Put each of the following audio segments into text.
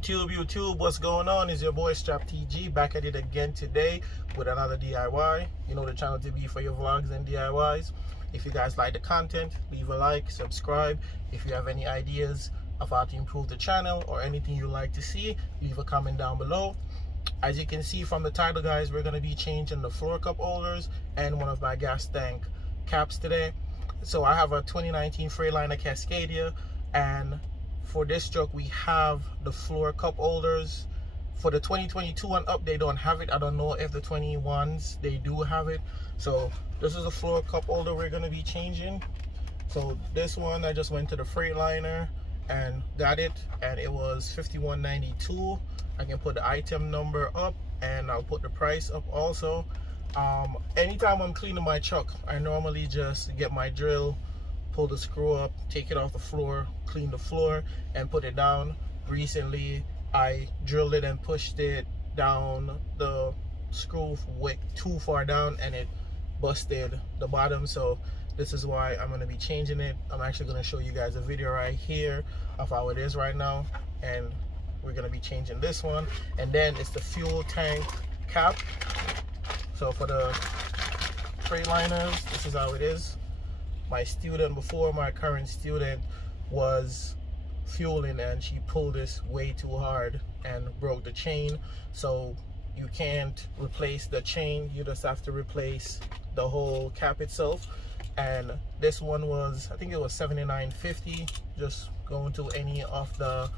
YouTube, what's going on? Is your boy Strap TG back at it again today with another DIY. You know the channel to be for your vlogs and DIYs. If you guys like the content, leave a like, subscribe. If you have any ideas of how to improve the channel or anything you'd like to see, leave a comment down below. As you can see from the title, guys, we're going to be changing the floor cup holders and one of my gas tank caps today. So I have a 2019 Freightliner Cascadia, and for this truck we have the floor cup holders. For the 2022 one up, they don't have it. I don't know if the 21s they do have it. So this is a floor cup holder we're going to be changing. So this one, I just went to the Freightliner and got it, and it was $51.92. I can put the item number up and I'll put the price up also. Anytime I'm cleaning my truck, I normally just get my drill, pull the screw up, take it off the floor, clean the floor and put it down. Recently I drilled it and pushed it down the screw way too far down and it busted the bottom. So this is why I'm going to be changing it. I'm actually going to show you guys a video right here of how it is right now, and we're going to be changing this one. And then it's the fuel tank cap. So for the Freightliners, this is how it is. My student before, my current student, was fueling and she pulled this way too hard and broke the chain. So you can't replace the chain, you just have to replace the whole cap itself. And this one was, I think it was $79.50. Just going to any of the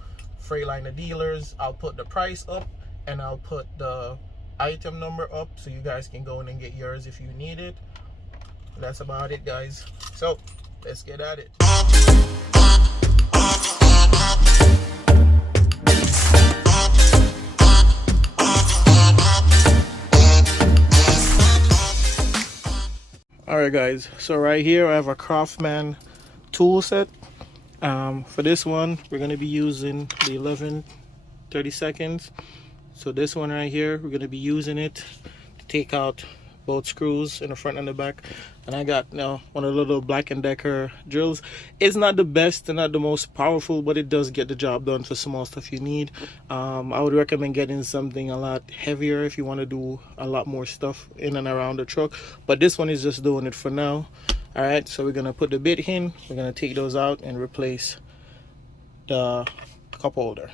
Freightliner dealers. I'll put the price up and I'll put the item number up so you guys can go in and get yours if you need it. That's about it, guys. So let's get at it. Alright guys, so right here I have a Craftsman tool set. For this one we're going to be using the 11/32. So this one right here, we're going to be using it to take out both screws in the front and the back. And I got now one of the little Black & Decker drills. It's not the best and not the most powerful, but it does get the job done for small stuff you need. I would recommend getting something a lot heavier if you want to do a lot more stuff in and around the truck, but this one is just doing it for now. All right, so we're gonna put the bit in, we're gonna take those out and replace the cup holder.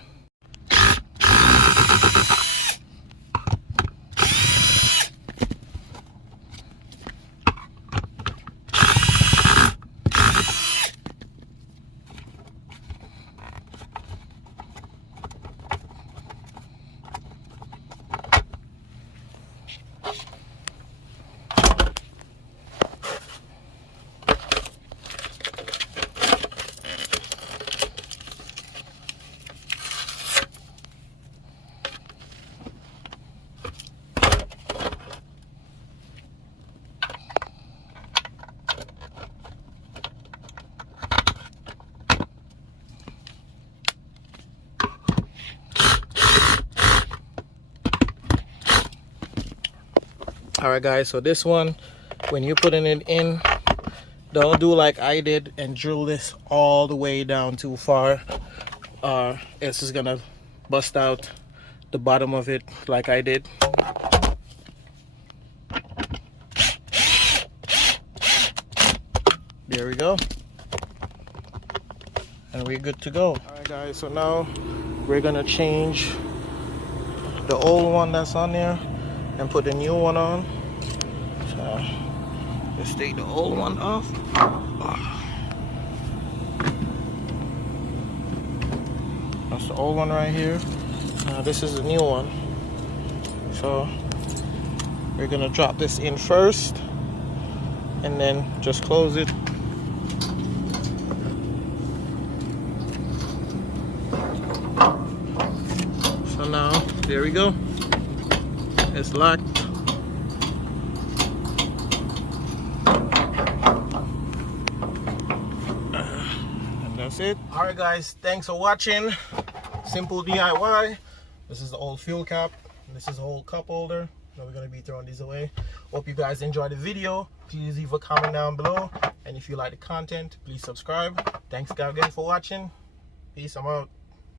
Alright guys, so this one, when you're putting it in, don't do like I did and drill this all the way down too far. It's just gonna bust out the bottom of it like I did. There we go. And we're good to go. Alright guys, so now we're gonna change the old one that's on there and put the new one on. So let's take the old one off. That's the old one right here. This is the new one. So we're gonna drop this in first and then just close it. So now there we go. It's locked. And that's it. Alright guys, thanks for watching. Simple DIY. This is the old fuel cap. This is the old cup holder. Now we're going to be throwing these away. Hope you guys enjoyed the video. Please leave a comment down below. And if you like the content, please subscribe. Thanks again for watching. Peace, I'm out.